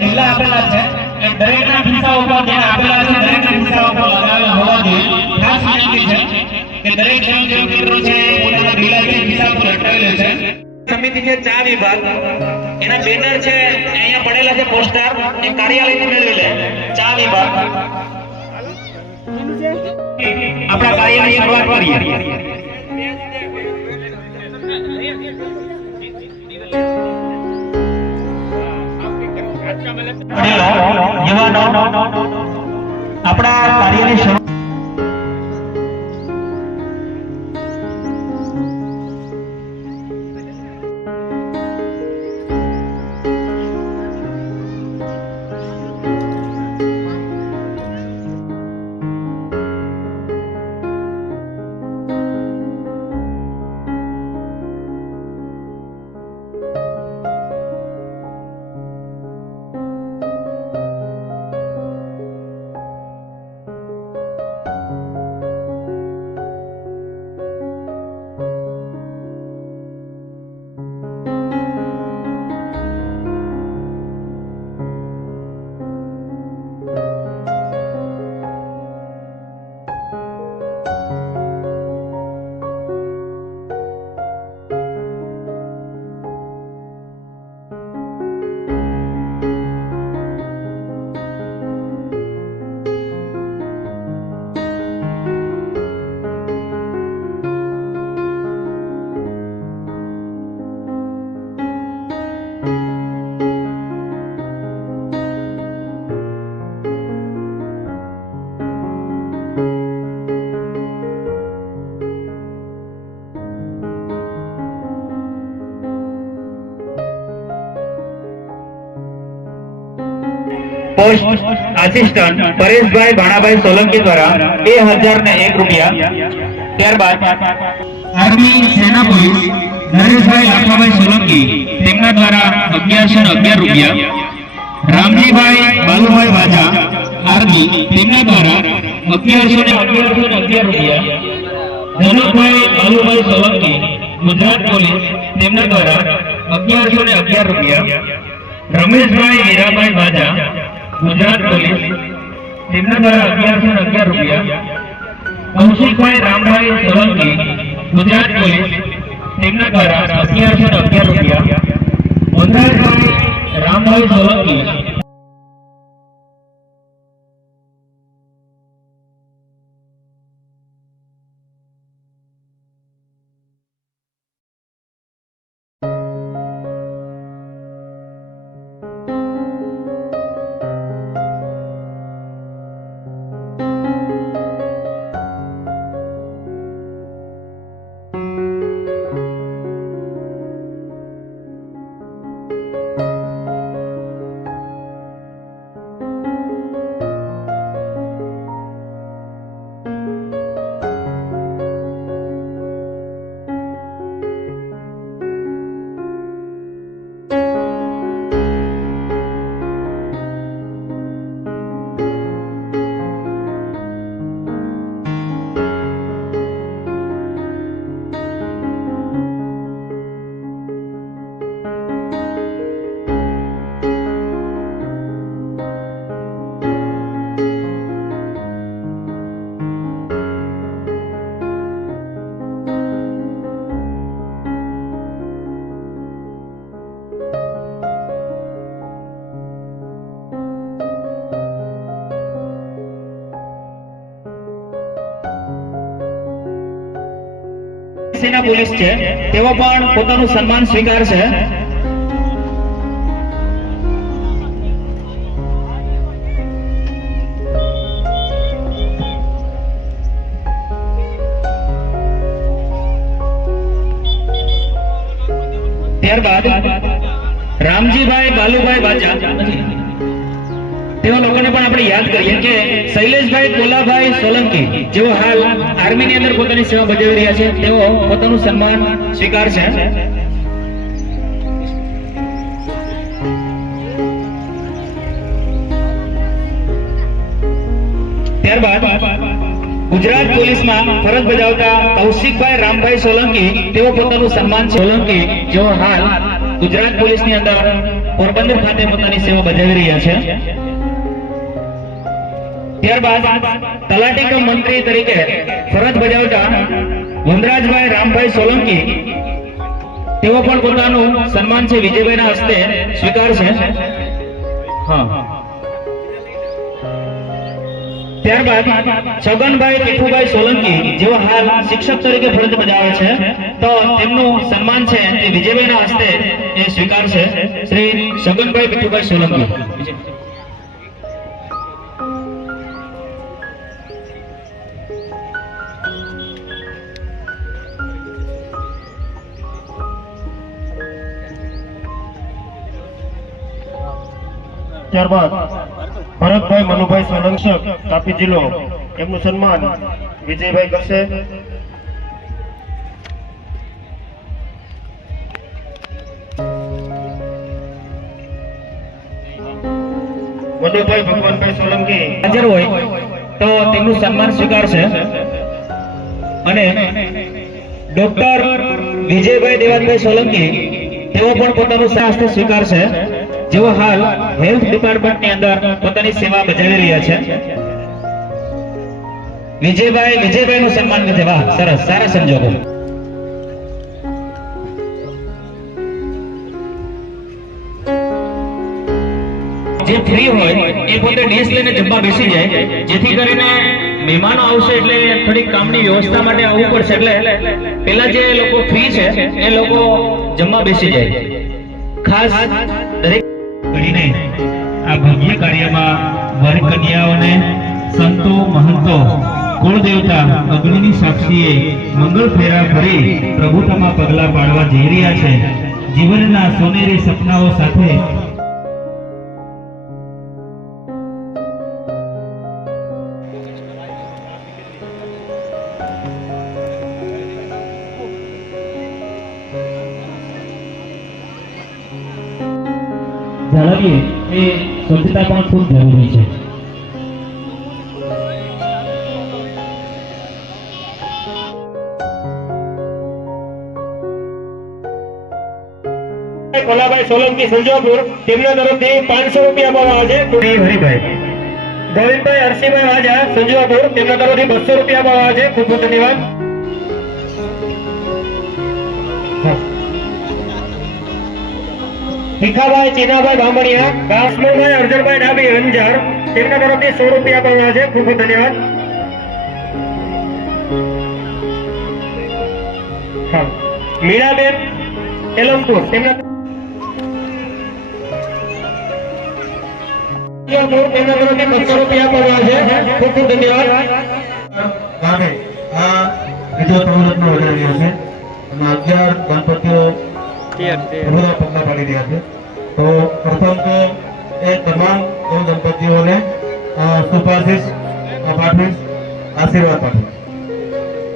ઢીલા આપેલા છે એ દરેકના ખિસ્સા ઉપર જે આપેલા છે દરેકના ખિસ્સા ઉપર લગાવેલા હોવા જોઈએ. ખાસ વિનંતી છે કે દરેક સ્વયંસેવક મિત્રો છે પોતાના ઢીલા જે ખિસ્સા ઉપર લટકાવેલા છે. સમિતિ છે ચા વિભાગ એના બેનર છે અહીંયા પડેલા છે પોસ્ટર એ કાર્યાલયથી મેળવી લે. ચા વિભાગ આપણા કાર્યની શરૂઆત કરીએ. યુવાનો આપણા કાર્યની શરૂઆત પોસ્ટ આસિસ્ટન્ટ પરેશભાઈ ભાણાભાઈ સોલંકી દ્વારા 2001 રૂપિયા. ત્યારબાદ આર્મી સેના પોલીસ નરેશભાઈ લાખાભાઈ સોલંકી તેમના દ્વારા 1111 રૂપિયા. રામજીભાઈ બાલુભાઈ વાજા આર્મી તેમના દ્વારા 1111 રૂપિયા. ધનુભાઈ બાલુભાઈ સોલંકી ગુજરાત પોલીસ તેમના દ્વારા 1111 રૂપિયા. રમેશભાઈ વીરાભાઈ વાજા ગુજરાત પોલીસ તેમના દ્વારા 1111 રૂપિયા. કૌશિકભાઈ રામભાઈ સોલંકી ગુજરાત પોલીસ તેમના દ્વારા 1111 રૂપિયા. વનરાજભાઈ રામભાઈ સોલંકી સેના પોલીસ છે તેઓ પણ પોતાનું સન્માન સ્વીકારશે. ત્યારબાદ રામજીભાઈ બાલુભાઈ વાજા તેવા લોકોને પણ આપણે યાદ કરીએ કે શૈલેષભાઈ કોલાભાઈ સોલંકી જેઓ હાલ આર્મીની અંદર પોતાની સેવા બજાવી રહ્યા છે તેઓ પોતાનું સન્માન સ્વીકારશે. ત્યારબાદ ગુજરાત પોલીસમાં ફરજ બજાવતા કૌશિકભાઈ રામભાઈ સોલંકી તેઓ પોતાનું સન્માન સોલંકી જેઓ હાલ ગુજરાત પોલીસની અંદર પોરબંદર ખાતે પોતાની સેવા બજાવી રહ્યા છે। ત્યારબાદ તલાટી કમ મંત્રી તરીકે ફરજ બજાવતા વનરાજભાઈ રામભાઈ સોલંકી તેઓ પણ પોતાનું સન્માન છે વિજયભાઈના હસ્તે સ્વીકારશે। હા, ત્યારબાદ છગનભાઈ ટીઠુભાઈ સોલંકી જેઓ હાલ શિક્ષક તરીકે ફરજ બજાવે છે, તો તેમનું સન્માન છે તે વિજયભાઈના હસ્તે એ સ્વીકારશે શ્રી છગનભાઈ ટીઠુભાઈ સોલંકી। ત્યારબાદ ભરતભાઈ મનુભાઈ સોલંકી તાપી જિલ્લો એમનું સન્માન વિજયભાઈ કરશે। મનુભાઈ ભગવાનભાઈ સોલંકી હાજર હોય તો તેમનું સન્માન સ્વીકારશે અને ડોક્ટર વિજયભાઈ દેવાનભાઈ સોલંકી તેઓ પણ પોતાનું હસ્તે સ્વીકારશે, જેઓ હાલ હેલ્થ ડિપાર્ટમેન્ટની અંદર પોતાની સેવા બજાવી રહ્યા છે। વિજયભાઈનું સન્માન કરે। વાહ, સરસ, સારા સંજોગો। જે ફ્રી હોય એ પોતે ડીશ લઈને જમવા બેસી જાય, જેથી કરીને મહેમાનો આવશે એટલે થોડી કામની વ્યવસ્થા માટે આવવું પડશે, એટલે પેલા જે લોકો ફ્રી છે એ લોકો જમવા બેસી જાય। ખાસ દરેક કરીને આ ભવ્ય કાર્યમાં વર કન્યાઓને સંતો મહંતો કુળદેવતા અગ્નિની સાક્ષીએ મંગળ ફેરા ફરી પ્રભુતામાં પગલા પાડવા જઈ રહ્યા છે। જીવનના સોનેરી સપનાઓ સાથે જાળવીએ એ સ્વચ્છતા પણ ખૂબ જરૂરી છે। કોલાભાઈ સોલંકી સંજોપુર તેમના તરફથી 500 રૂપિયા આપવામાં આવે છે। હરિભાઈ ગોવિંદભાઈ હરસિંહભાઈ વાજા સંજોપુર તેમના તરફથી 200 રૂપિયા આપવામાં આવે છે। ખૂબ ખૂબ ધન્યવાદ। ભીખાભાઈ ચીનાભાઈ બામણિયા કાશ્મીરભાઈ અર્જુનભાઈ ડાબી અંજાર તેમના તરફથી 100 રૂપિયા આપવામાં આવે છે। ખૂબ ખૂબ ધન્યવાદ। હા, મીરાબેન એલમપુર તેમના તરફથી 200 રૂપિયા આપવામાં આવે છે। ખૂબ ખૂબ ધન્યવાદ। ગામે આ બીજો પ્રવૃત્તિનો વધારી રહ્યો છે અને 11 ગણપતિઓ પૂરા પગલા પાડી રહ્યા છે। તો પ્રથમ તો એ તમામ દંપતીઓને શુભાશીષ પાઠવીશ, આશીર્વાદ પાઠવીશ।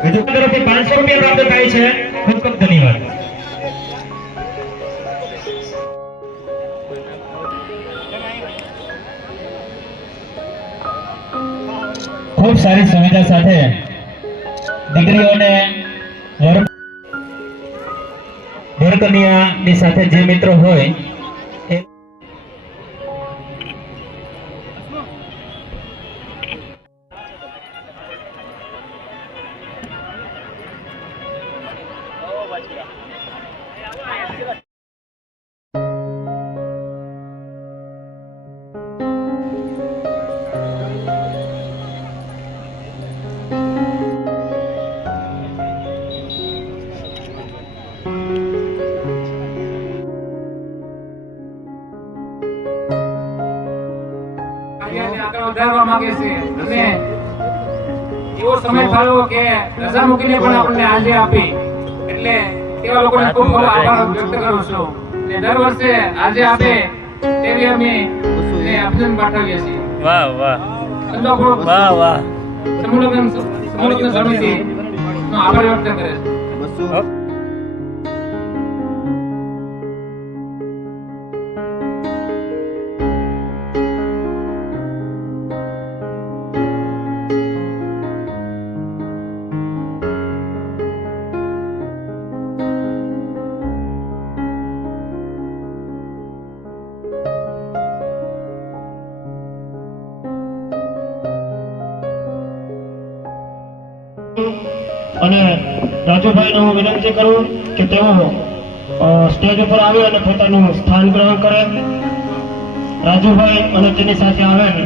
બીજું તરફથી 500 રૂપિયા પ્રાપ્ત થાય છે। ખૂબ ખૂબ ધન્યવાદ। ખૂબ સારી સુવિધા સાથે દીકરીઓને વર કન્યાની સાથે જે મિત્રો હોય એ વધારવા માંગે છે અને એવો સમય થયો કે રજા મૂકીને પણ આપણને આજે આપી, એટલે એવા લોકોને ખૂબ ખૂબ આભાર વ્યક્ત કરું છું અને દર વર્ષે આજે આપે તેવી અમે અભિનંદન પાઠવીએ છીએ। વાહ વાહ વાહ વાહ સમૂહ સમિતિ નો આભાર વ્યક્ત કરે છે। અને રાજુભાઈને હું વિનંતી કરું કે તેઓ સ્ટેજ ઉપર આવે અને પોતાનું સ્થાન ગ્રહણ કરે. રાજુભાઈ અને તેની સાથે આવેલ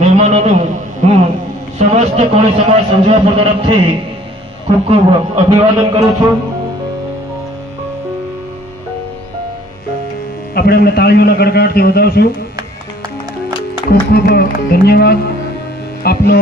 મહેમાનોનું હું સમસ્ત કોળી સમાજ સંજવાપુર તરફથી ખૂબ ખૂબ અભિવાદન કરું છું. આપણે એમને તાળીઓના ગડગડાટથી વધાવશું. ખૂબ ખૂબ ધન્યવાદ. આપનો